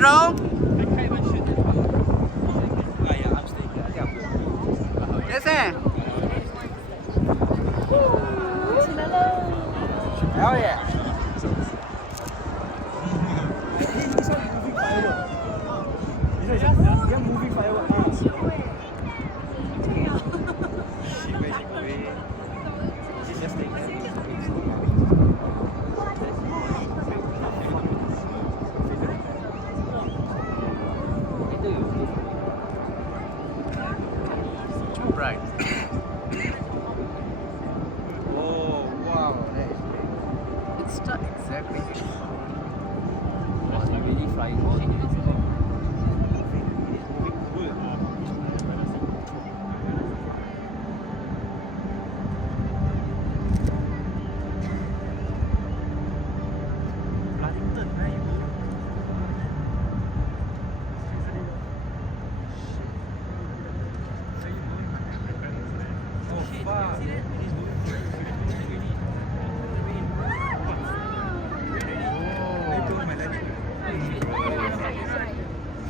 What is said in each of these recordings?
drone? Yeah, I'm staying here. I think I'm good. Yes, sir. Hell yeah. Moving fireworks. Shit, where she going? She's just staying there. Too bright. Oh, wow, that is great. It's not exactly. Was it really flying all the way?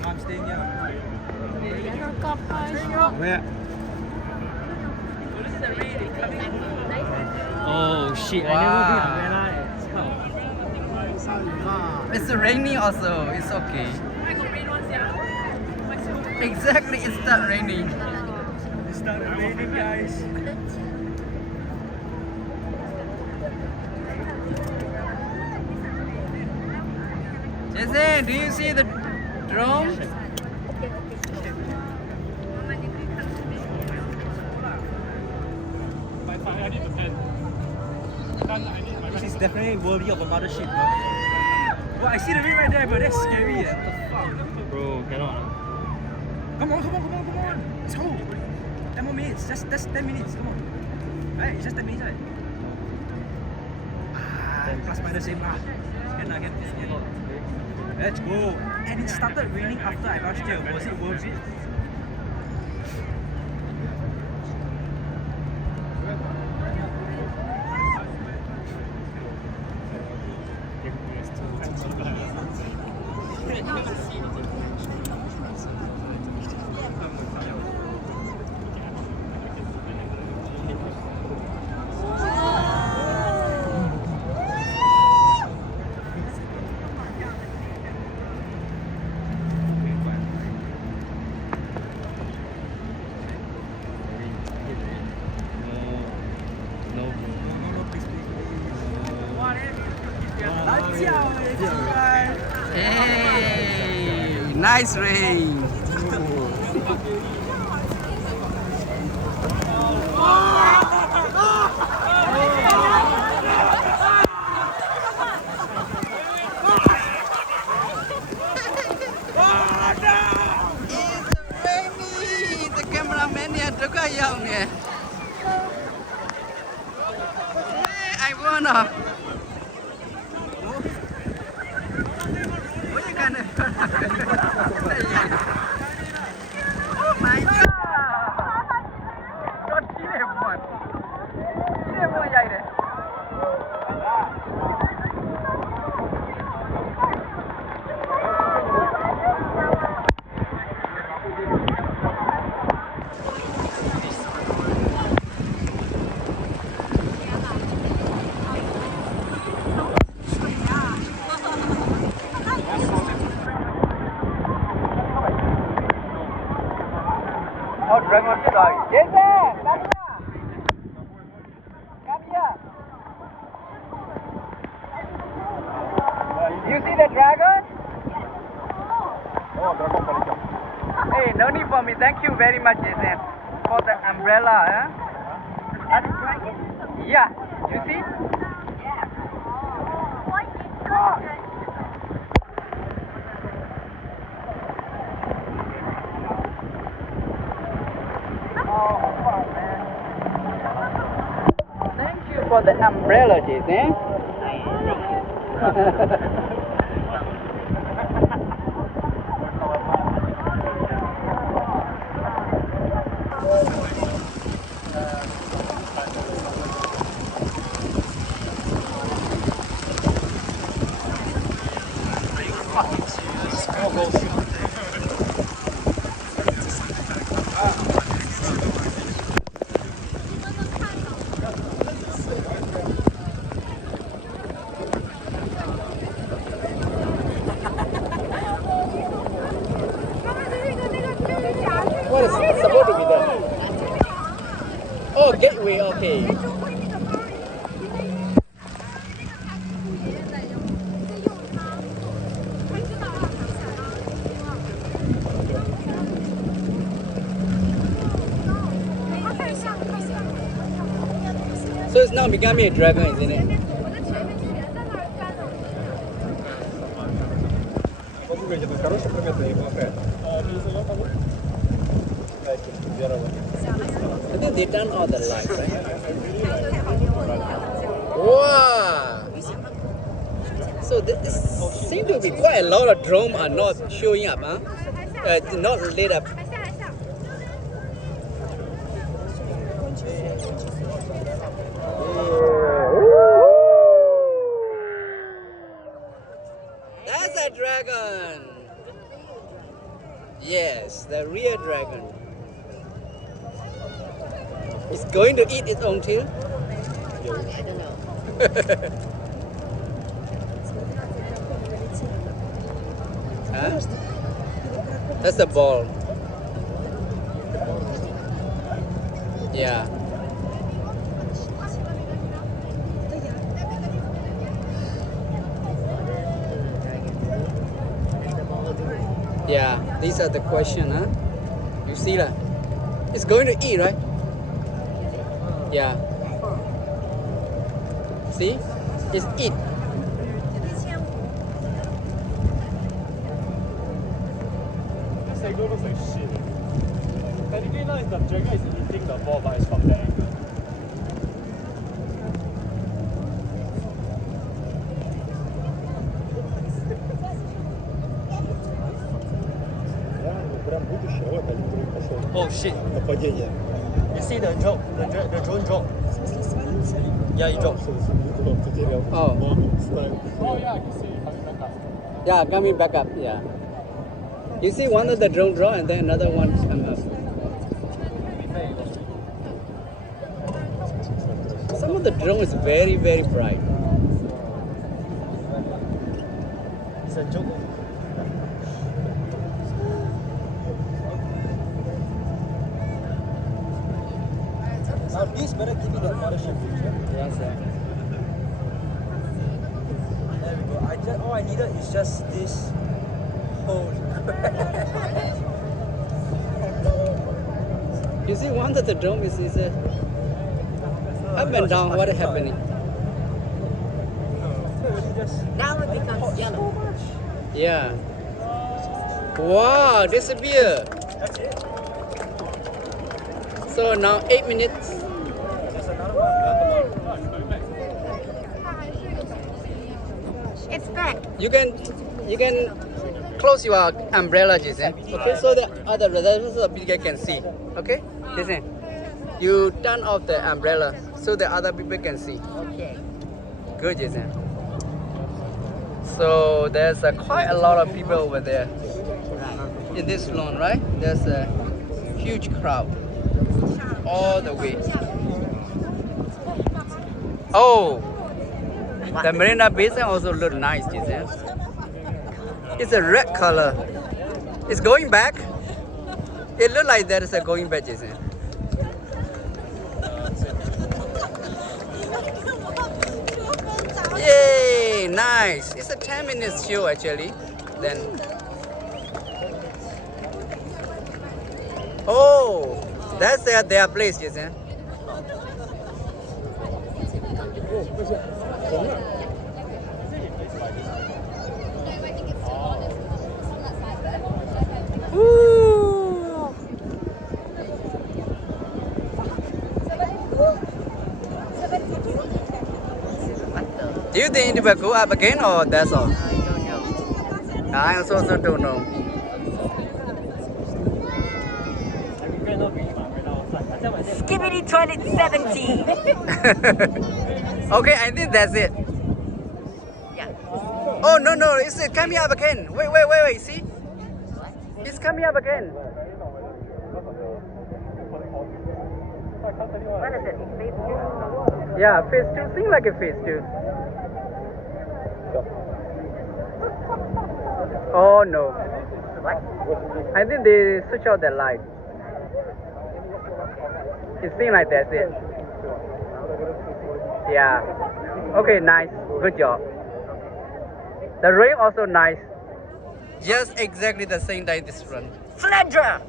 I'm staying here. Where? Oh shit, Wow. I never been umbrella. It's raining also. It's okay. Exactly, it's not raining. It started raining, guys. Jason, do you see the drone? This is definitely worthy of a mothership, bro. Bro, I see the rain right there, bro. That's scary. What the fuck? Bro, cannot. Come on. Let's go. 10 more minutes. Just 10 minutes. Come on. Right? It's just 10 minutes, right? Plus minus same lah. Can. Let's go. And it started raining after I rushed here. Was it worth it? Hey, nice rain. The cameraman here took a young. I wanna. Oh my god! Con chi này buồn. Chi này buồn vậy đấy. Dragon rồi. Yes, come here. Come here. You see the dragon? Oh, dragon collection. Hey, no need for me. Thank you very much, Jason, for the umbrella. Huh? Yeah. You see? For the umbrella, Jason. Go. one is supposed to be there. Oh, gateway, okay. So it's now becoming a dragon, isn't it? I think they done all the lights, right? Wow! So this seems to be quite a lot of drones are not showing up, huh? Not lit up. That's a dragon! Yes, the real dragon. It's going to eat its own tail? I don't know. Huh? That's the ball. Yeah. Yeah, these are the question, huh? You see that? It's going to eat, right? Yeah. See? It's eat. This angle looks like shit. Technically now the dragon is eating the ball, but it's from the angle. Oh shit. Нападение. You see the drone, the drone drop. Yeah, it dropped. Потерял. Oh. Oh yeah, I can see it coming back up. Yeah, coming back up, yeah. You see one of the drone draw and then another one come up. Some of the drone is very, very bright. It's a joke. Now this better give me that mothership picture. Yes, sir. There we go. All I needed is just this. Holy crap. You see one of the drone is up and down. What is happening? Now it becomes yellow. Yeah. Wow, disappear. That's it. So now 8 minutes. There's another one. It's back. You can close your umbrella, Jason. Okay, so the other rest of the people can see. Okay, Jason. You turn off the umbrella so the other people can see. Okay. Good, Jason. So there's quite a lot of people over there in this lawn, right? There's a huge crowd all the way. Oh, the Marina Basin also look nice, Jason. It's a red color. It's going back. It looks like there is a going back, Jason. Yay, nice. It's a 10 minutes show actually. Then. Oh, that's their place, Jason. Woo. Do you think it will go up again or that's all? I don't know. I also don't know. Skibbity toilet 17. Okay, I think that's it. Yeah. Oh no, it's coming up again. Wait, see? It's coming up again. What is it? Phase 2? Yeah, phase 2. Seems like a phase 2. Oh no. What? I think they switch out the light. It seems like that's it. Yeah. Okay, nice. Good job. The ring also nice. Just exactly the same like this one. Flandre!